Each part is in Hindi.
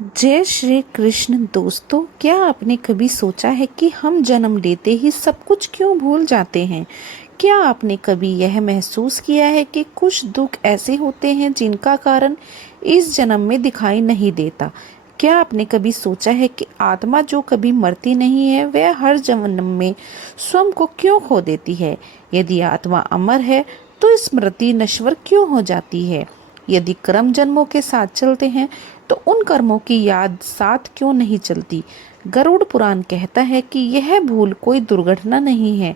जय श्री कृष्ण दोस्तों, क्या आपने कभी सोचा है कि हम जन्म लेते ही सब कुछ क्यों भूल जाते हैं? क्या आपने कभी यह महसूस किया है कि कुछ दुख ऐसे होते हैं जिनका कारण इस जन्म में दिखाई नहीं देता? क्या आपने कभी सोचा है कि आत्मा जो कभी मरती नहीं है वह हर जन्म में स्वयं को क्यों खो देती है? यदि आत्मा अमर है तो स्मृति नश्वर क्यों हो जाती है? यदि कर्म जन्मों के साथ चलते हैं तो उन कर्मों की याद साथ क्यों नहीं चलती? गरुड़ पुराण कहता है कि यह भूल कोई दुर्घटना नहीं है,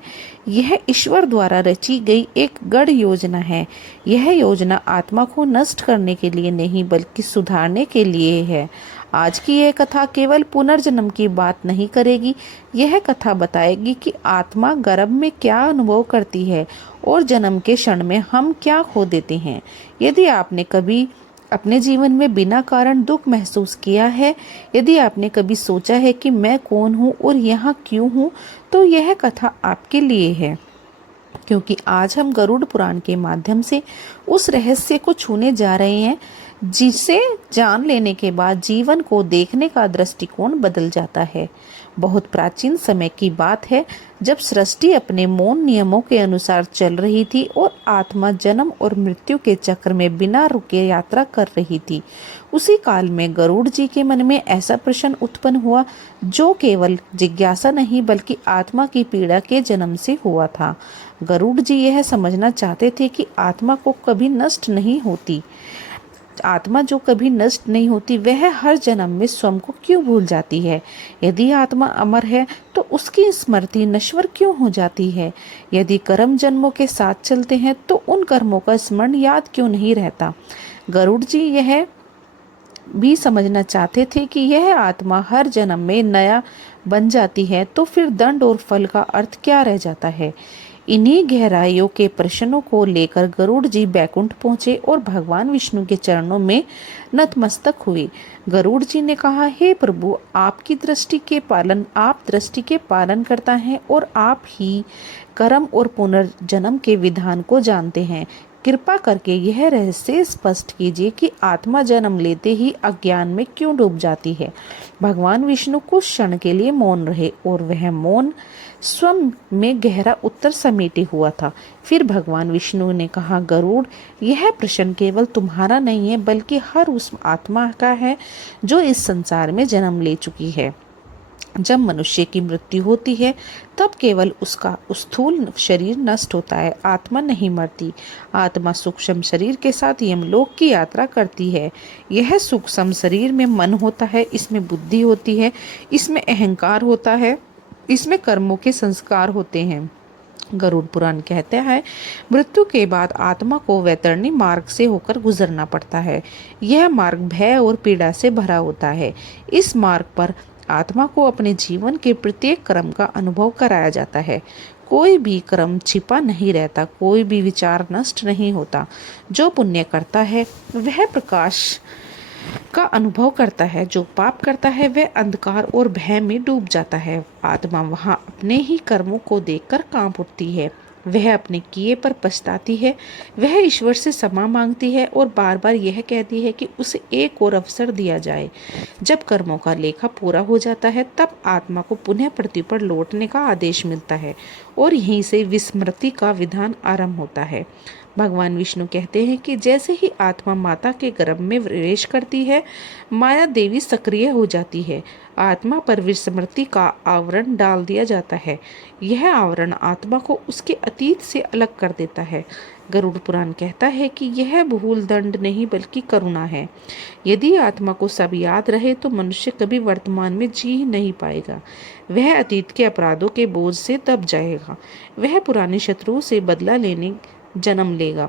यह ईश्वर द्वारा रची गई एक गढ़ योजना है। यह योजना आत्मा को नष्ट करने के लिए नहीं बल्कि सुधारने के लिए है। आज की यह कथा केवल पुनर्जन्म की बात नहीं करेगी, यह कथा बताएगी कि आत्मा गर्भ में क्या अनुभव करती है और जन्म के क्षण में हम क्या खो देते हैं। यदि आपने कभी अपने जीवन में बिना कारण दुख महसूस किया है, यदि आपने कभी सोचा है कि मैं कौन हूँ और यहाँ क्यों हूँ, तो यह कथा आपके लिए है। क्योंकि आज हम गरुड़ पुराण के माध्यम से उस रहस्य को छूने जा रहे हैं जिसे जान लेने के बाद जीवन को देखने का दृष्टिकोण बदल जाता है। बहुत प्राचीन समय की बात है, जब सृष्टि अपने मौन नियमों के अनुसार चल रही थी और आत्मा जन्म और मृत्यु के चक्र में बिना रुके यात्रा कर रही थी। उसी काल में गरुड़ जी के मन में ऐसा प्रश्न उत्पन्न हुआ जो केवल जिज्ञासा नहीं बल्कि आत्मा की पीड़ा के जन्म से हुआ था। गरुड़ जी यह समझना चाहते थे कि आत्मा को कभी नष्ट नहीं होती, आत्मा जो कभी नष्ट नहीं होती वह हर जन्म में स्वयं को क्यों भूल जाती है? यदि आत्मा अमर है तो उसकी स्मृति नश्वर क्यों हो जाती है? यदि कर्म जन्मों के साथ चलते हैं तो उन कर्मों का स्मरण याद क्यों नहीं रहता? गरुड़ जी यह भी समझना चाहते थे कि यह आत्मा हर जन्म में नया बन जाती है तो फिर दंड और फल का अर्थ क्या रह जाता है। इन्हीं गहराइयों के प्रश्नों को लेकर गरुड़ जी बैकुंठ पहुंचे और भगवान विष्णु के चरणों में नतमस्तक हुए। गरुड़ जी ने कहा, हे प्रभु, आप दृष्टि के पालन करता है और आप ही कर्म और पुनर्जन्म के विधान को जानते हैं। कृपा करके यह रहस्य स्पष्ट कीजिए कि आत्मा जन्म लेते ही अज्ञान में क्यों डूब जाती है। भगवान विष्णु कुछ क्षण के लिए मौन रहे और वह मौन स्वयं में गहरा उत्तर समेटे हुआ था। फिर भगवान विष्णु ने कहा, गरुड़, यह प्रश्न केवल तुम्हारा नहीं है बल्कि हर उस आत्मा का है जो इस संसार में जन्म ले चुकी है। जब मनुष्य की मृत्यु होती है तब केवल उसका स्थूल शरीर नष्ट होता है, आत्मा नहीं मरती। आत्मा सूक्ष्म शरीर के साथ यमलोक की यात्रा करती है। यह सूक्ष्म शरीर में मन होता है, इसमें बुद्धि होती है, इसमें अहंकार होता है, इसमें कर्मों के संस्कार होते हैं। गरुड़ पुराण कहता है, मृत्यु के बाद आत्मा को वैतरणी मार्ग से होकर गुजरना पड़ता है। यह मार्ग भय और पीड़ा से भरा होता है। इस मार्ग पर आत्मा को अपने जीवन के प्रत्येक कर्म का अनुभव कराया जाता है। कोई भी कर्म छिपा नहीं रहता, कोई भी विचार नष्ट नहीं होता। जो पुण्य करता है वह प्रकाश का अनुभव करता है, जो पाप करता है वह अंधकार और भय में डूब जाता है। आत्मा वहां अपने ही कर्मों को देखकर कांप उठती है, वह अपने किए पर पछताती है, वह ईश्वर से क्षमा मांगती है और बार बार यह कहती है कि उसे एक और अवसर दिया जाए। जब कर्मों का लेखा पूरा हो जाता है तब आत्मा को पुनः पृथ्वी पर लौटने का आदेश मिलता है और यहीं से विस्मृति का विधान आरंभ होता है। भगवान विष्णु कहते हैं कि जैसे ही आत्मा माता के गर्भ में प्रवेश करती है, माया देवी सक्रिय हो जाती है। आत्मा पर विस्मृति का आवरण डाल दिया जाता है। यह आवरण आत्मा को उसके अतीत से अलग कर देता है। गरुड़ पुराण कहता है कि यह भूल दंड नहीं बल्कि करुणा है। यदि आत्मा को सब याद रहे तो मनुष्य कभी वर्तमान में जी ही नहीं पाएगा। वह अतीत के अपराधों के बोझ से दब जाएगा, वह पुराने शत्रुओं से बदला लेने जन्म लेगा,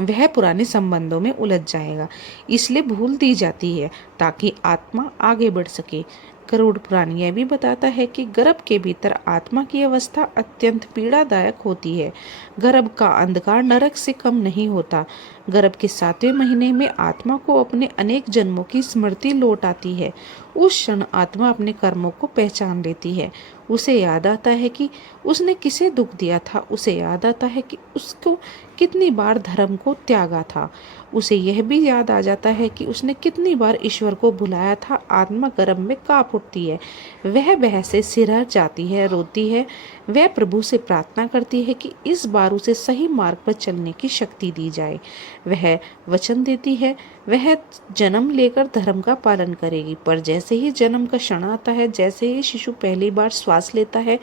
वह पुराने संबंधों में उलझ जाएगा। इसलिए भूल दी जाती है ताकि आत्मा आगे बढ़ सके। गरुड़ पुराण यह भी बताता है कि गर्भ के भीतर आत्मा की अवस्था अत्यंत पीड़ादायक होती है। गर्भ का अंधकार नरक से कम नहीं होता। गर्भ के 7वें महीने में आत्मा को अपने अनेक जन्मों की स्मृति लौट आती है। उस क्षण आत्मा अपने कर्मों को पहचान लेती है। उसे याद आता है कि उसने किसे दुख दिया था। उसे याद आता है कि उसको कितनी बार धर्म को त्यागा था। उसे यह भी याद आ जाता है कि उसने कितनी बार ईश्वर को भुलाया था। आत्मा गर्भ में कांप उठती है। वह बह से सिरहर जाती है, रोती है। वह प्रभु से प्रार्थना करती है कि इस बार उसे सही मार्ग पर चलने की शक्ति दी जाए। वह वचन देती है वह जन्म लेकर धर्म का पालन करेगी। पर जैसे ही जन्म का क्षण आता है, जैसे ही शिशु पहली बार श्वास लेता है,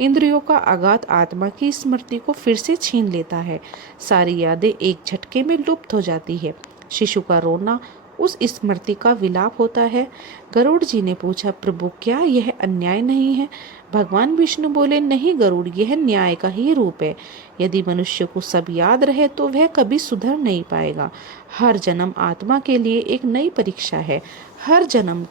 इंद्रियों का आघात आत्मा की स्मृति को फिर से छीन लेता है। सारी यादें एक झटके में लुप्त हो जाती है। शिशु का रोना उस स्मृति का विलाप होता है। गरुड़ जी ने पूछा, प्रभु क्या यह अन्याय नहीं है? भगवान विष्णु बोले, नहीं गरुड़, यह न्याय का ही रूप है। यदि मनुष्य को सब याद रहे तो वह कभी सुधर नहीं पाएगा। हर जन्म आत्मा के लिए एक नई परीक्षा है। हर जन्म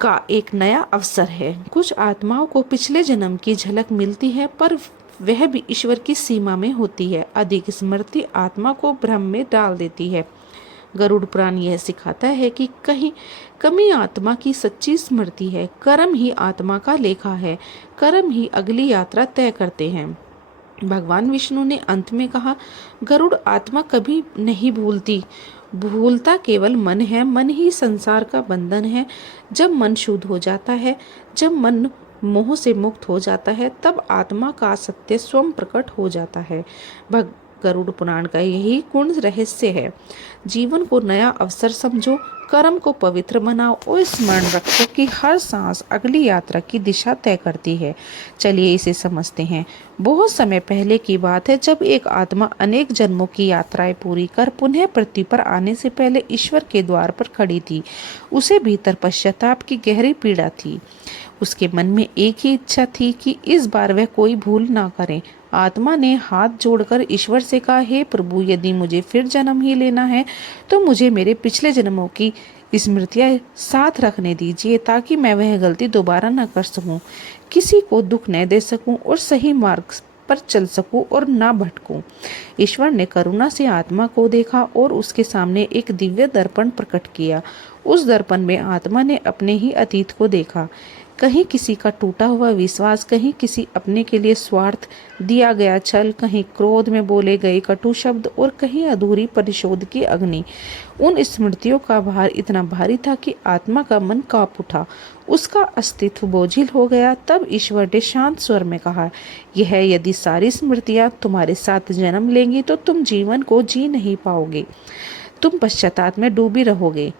का एक नया अवसर है। कुछ आत्माओं को पिछले जन्म की झलक मिलती है, पर वह भी ईश्वर की सीमा में होती है। अधिक स्मृति आत्मा को भ्रम में डाल देती है। गरुड़ पुराण यह सिखाता है कि कहीं कमी आत्मा की सच्ची स्मृति है। कर्म ही आत्मा का लेखा है। कर्म ही अगली यात्रा तय करते हैं। भगवान विष्णु ने अंत में कहा, गरुड़, आत्मा कभी नहीं भूलती। भूलता केवल मन है। मन ही संसार का बंधन है। जब मन शुद्ध हो जाता है, जब मन मोह से मुक्त हो जाता है, तब आत्मा का सत्य स्वयं प्रकट हो जाता है। गरुड़ पुराण का यही गुण रहस्य है। जीवन को नया अवसर समझो, कर्म को पवित्र बनाओ और स्मरण रखो कि हर सांस अगली यात्रा की दिशा तय करती है। चलिए इसे समझते हैं। बहुत समय पहले की बात है, जब एक आत्मा अनेक जन्मों की यात्राएं पूरी कर पुनः पृथ्वी पर आने से पहले ईश्वर के द्वार पर खड़ी थी। उसे भीतर पश्चाताप की गहरी पीड़ा थी। उसके मन में एक ही इच्छा थी कि इस बार वह कोई भूल ना करे। आत्मा ने हाथ जोड़कर ईश्वर से कहा, हे प्रभु, यदि मुझे फिर जन्म ही लेना है तो मुझे मेरे पिछले जन्मों की स्मृतियां साथ रखने दीजिए, ताकि मैं वह गलती दोबारा न कर सकूं, किसी को दुख न दे सकूं और सही मार्ग पर चल सकूं और ना भटकूं। ईश्वर ने करुणा से आत्मा को देखा और उसके सामने एक दिव्य दर्पण प्रकट किया। उस दर्पण में आत्मा ने अपने ही अतीत को देखा। कहीं किसी का टूटा हुआ विश्वास, कहीं किसी अपने के लिए स्वार्थ दिया गया छल, कहीं क्रोध में बोले गए कटु शब्द और कहीं अधूरी परिशोध की अग्नि। उन स्मृतियों का भार इतना भारी था कि आत्मा का मन कांप उठा। उसका अस्तित्व बोझिल हो गया। तब ईश्वर ने शांत स्वर में कहा, यह यदि सारी स्मृतियां तुम्हारे साथ जन्म लेंगी तो तुम जीवन को जी नहीं पाओगे। तुम पश्चाताप में डूबी रहोगे।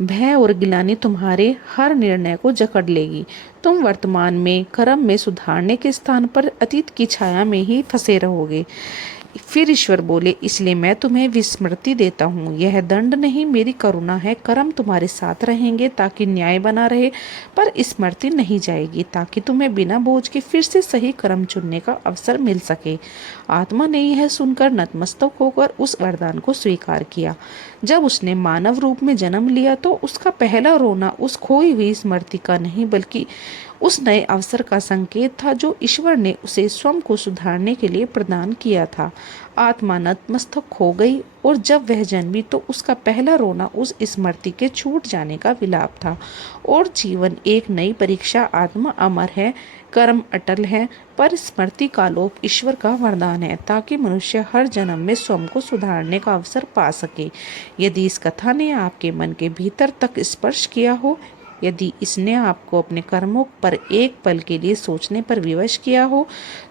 भय और गिलानी तुम्हारे हर निर्णय को जकड़ लेगी। तुम वर्तमान में कर्म में सुधारने के स्थान पर अतीत की छाया में ही फंसे रहोगे। फिर ईश्वर बोले, इसलिए मैं तुम्हें विस्मृति देता हूँ। यह दंड नहीं, मेरी करुणा है। कर्म तुम्हारे साथ रहेंगे ताकि न्याय बना रहे, पर स्मृति नहीं जाएगी, ताकि तुम्हें बिना बोझ के फिर से सही कर्म चुनने का अवसर मिल सके। आत्मा ने यह सुनकर नतमस्तक होकर उस वरदान को स्वीकार किया। जब उसने मानव रूप में जन्म लिया तो उसका पहला रोना उस खोई हुई स्मृति का नहीं, बल्कि उस नए अवसर का संकेत था जो ईश्वर ने उसे स्वयं को सुधारने के लिए प्रदान किया था। आत्मा नतमस्तक हो गई और जब वह जन्मी तो उसका पहला रोना उस स्मृति के छूट जाने का विलाप था। और जीवन एक नई परीक्षा। आत्मा अमर है, कर्म अटल है, पर स्मृति का लोप ईश्वर का वरदान है, ताकि मनुष्य हर जन्म में स्वयं को सुधारने का अवसर पा सके। यदि इस कथा ने आपके मन के भीतर तक स्पर्श किया हो, यदि इसने आपको अपने कर्मों पर एक पल के लिए सोचने पर विवश किया हो,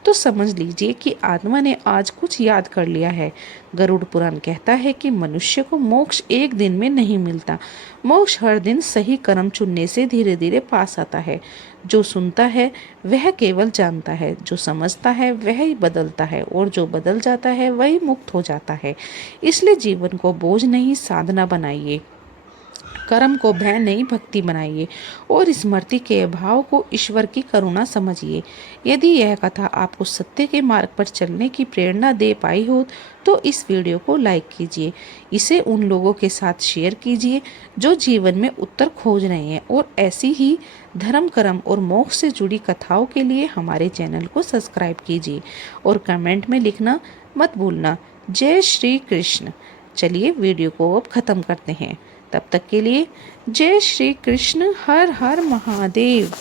तो समझ लीजिए कि आत्मा ने आज कुछ याद कर लिया है। गरुड़ पुराण कहता है कि मनुष्य को मोक्ष एक दिन में नहीं मिलता। मोक्ष हर दिन सही कर्म चुनने से धीरे धीरे पास आता है। जो सुनता है वह केवल जानता है, जो समझता है वह ही बदलता है, और जो बदल जाता है वही मुक्त हो जाता है। इसलिए जीवन को बोझ नहीं, साधना बनाइए। कर्म को भय नहीं, भक्ति बनाइए, और स्मृति के अभाव को ईश्वर की करुणा समझिए। यदि यह कथा आपको सत्य के मार्ग पर चलने की प्रेरणा दे पाई हो तो इस वीडियो को लाइक कीजिए। इसे उन लोगों के साथ शेयर कीजिए जो जीवन में उत्तर खोज रहे हैं, और ऐसी ही धर्म, कर्म और मोक्ष से जुड़ी कथाओं के लिए हमारे चैनल को सब्सक्राइब कीजिए और कमेंट में लिखना मत भूलना, जय श्री कृष्ण। चलिए वीडियो को अब ख़त्म करते हैं। तब तक के लिए जय श्री कृष्ण, हर हर महादेव।